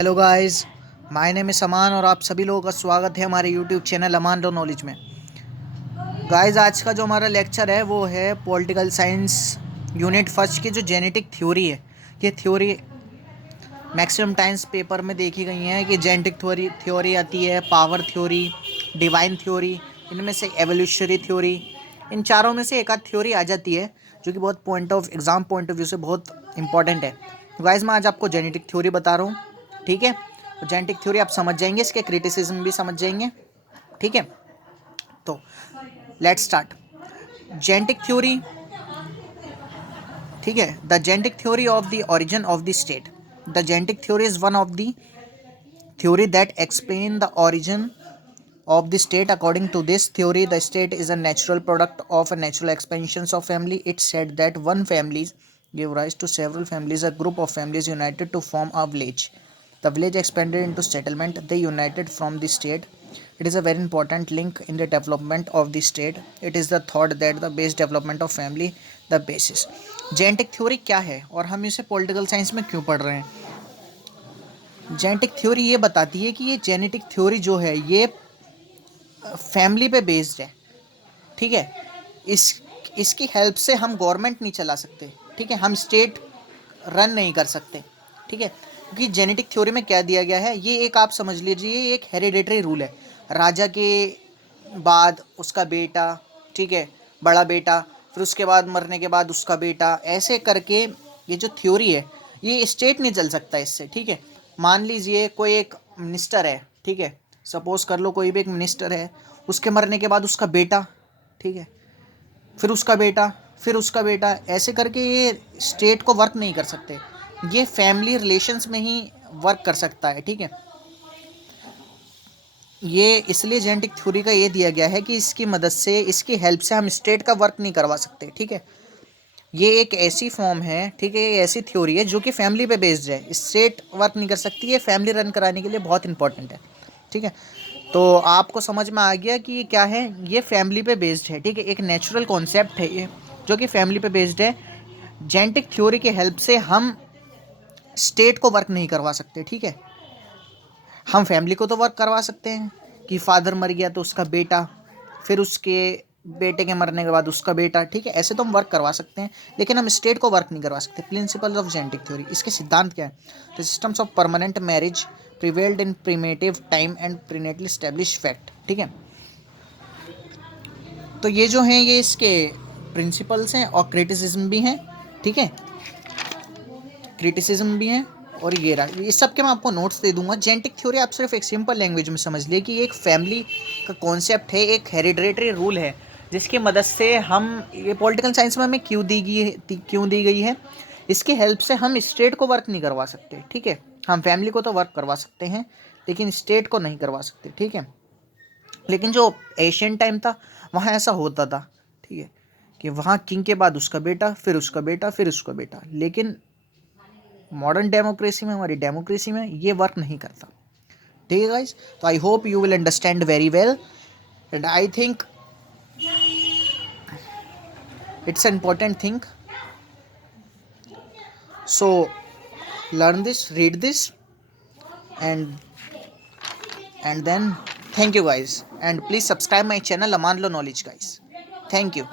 Hello guys, my name is Aman और आप सभी लोगों का स्वागत है हमारे YouTube channel Aman law knowledge में। गाइस, आज का जो हमारा लेक्चर है वो है पॉलिटिकल साइंस यूनिट फर्स्ट की जो जेनेटिक थ्योरी है। ये थ्योरी मैक्सिमम टाइम्स पेपर में देखी गई है कि जेनेटिक थ्योरी आती है, पावर थ्योरी, डिवाइन थ्योरी, इनमें से एवोल्यूशनरी थ्योरी, इन चारों में से एक आध थ्योरी आ जाती है जो कि बहुत एग्ज़ाम पॉइंट ऑफ व्यू से बहुत इंपॉर्टेंट है। तो गाइस, मैं आज आपको जेनेटिक थ्योरी बता रहा हूँ, ठीक है। तो जेनेटिक थ्योरी आप समझ जाएंगे, इसके क्रिटिसिज्म भी समझ जाएंगे, ठीक है। तो लेट्स स्टार्ट जेनेटिक थ्योरी, ठीक है। The genetic theory of the origin of the state. The genetic theory is one of the theory that explain the origin of the state. According to this theory, the state is a natural product of a natural expansions of family. It said that one family gave rise to several families, a group of families united to form a village. The village expanded into settlement. They united from the state. It is a very important link in the development of the state. It is the thought that the base development of family the basis. Genetic theory क्या है और हम इसे political science में क्यों पढ़ रहे हैं? जेनेटिक थ्योरी ये बताती है कि ये जेनेटिक थ्योरी जो है ये फैमिली पे बेस्ड है, ठीक है। इसकी हेल्प से हम गवर्नमेंट नहीं चला सकते, ठीक है, हम स्टेट रन नहीं कर सकते, ठीक है। क्योंकि जेनेटिक थ्योरी में क्या दिया गया है, ये एक आप समझ लीजिए, ये एक हेरिडेटरी रूल है। राजा के बाद उसका बेटा, ठीक है, बड़ा बेटा, फिर उसके बाद मरने के बाद उसका बेटा, ऐसे करके ये जो थ्योरी है ये स्टेट नहीं चल सकता इससे, ठीक है। मान लीजिए कोई एक मिनिस्टर है, ठीक है, सपोज कर लो कोई भी एक मिनिस्टर है, उसके मरने के बाद उसका बेटा, ठीक है, फिर उसका बेटा, फिर उसका बेटा, ऐसे करके ये स्टेट को वर्क नहीं कर सकते। ये फैमिली रिलेशंस में ही वर्क कर सकता है, ठीक है। ये इसलिए जेनेटिक थ्योरी का ये दिया गया है कि इसकी मदद से, इसकी हेल्प से हम स्टेट का वर्क नहीं करवा सकते, ठीक है। ये एक ऐसी फॉर्म है, ठीक है, ये ऐसी थ्योरी है जो कि फैमिली पे बेस्ड है। स्टेट वर्क नहीं कर सकती है, फैमिली रन कराने के लिए बहुत इंपॉर्टेंट है, ठीक है। तो आपको समझ में आ गया कि ये क्या है, ये फैमिली पे बेस्ड है, ठीक है, एक नेचुरल कॉन्सेप्ट है ये जो कि फैमिली पे बेस्ड है। जेनेटिक थ्योरी के हेल्प से हम स्टेट को वर्क नहीं करवा सकते, ठीक है। हम फैमिली को तो वर्क करवा सकते हैं कि फादर मर गया तो उसका बेटा, फिर उसके बेटे के मरने के बाद उसका बेटा, ठीक है, ऐसे तो हम वर्क करवा सकते हैं, लेकिन हम स्टेट को वर्क नहीं करवा सकते। प्रिंसिपल्स ऑफ जेनेटिक थ्योरी, इसके सिद्धांत क्या है? The systems of permanent marriage prevailed in primitive time and prenatally establish fact, ठीक है। तो ये जो हैं ये इसके प्रिंसिपल्स हैं और क्रिटिसिज्म भी हैं, ठीक है, क्रिटिसिज्म भी हैं। और ये रहा, इस सब के मैं आपको नोट्स दे दूंगा। जेनेटिक थ्योरी आप सिर्फ एक सिंपल लैंग्वेज में समझ लिए कि ये एक फैमिली का कॉन्सेप्ट है, एक हेरिडेटरी रूल है जिसकी मदद से हम, ये पॉलिटिकल साइंस में हमें क्यों दी गई है, इसकी हेल्प से हम स्टेट को वर्क नहीं करवा सकते, ठीक है। हम फैमिली को तो वर्क करवा सकते हैं लेकिन स्टेट को नहीं करवा सकते, ठीक है। लेकिन जो एशियन टाइम था वहाँ ऐसा होता था, ठीक है, कि वहाँ किंग के बाद उसका बेटा, फिर उसका बेटा, फिर उसका बेटा। लेकिन मॉडर्न डेमोक्रेसी में, हमारी डेमोक्रेसी में ये वर्क नहीं करता, ठीक है गाइस। तो I hope you will understand very well and I think it's an important thing. So learn this, read this, and then thank you guys, and please subscribe my channel Aman Lo Knowledge, guys. Thank you.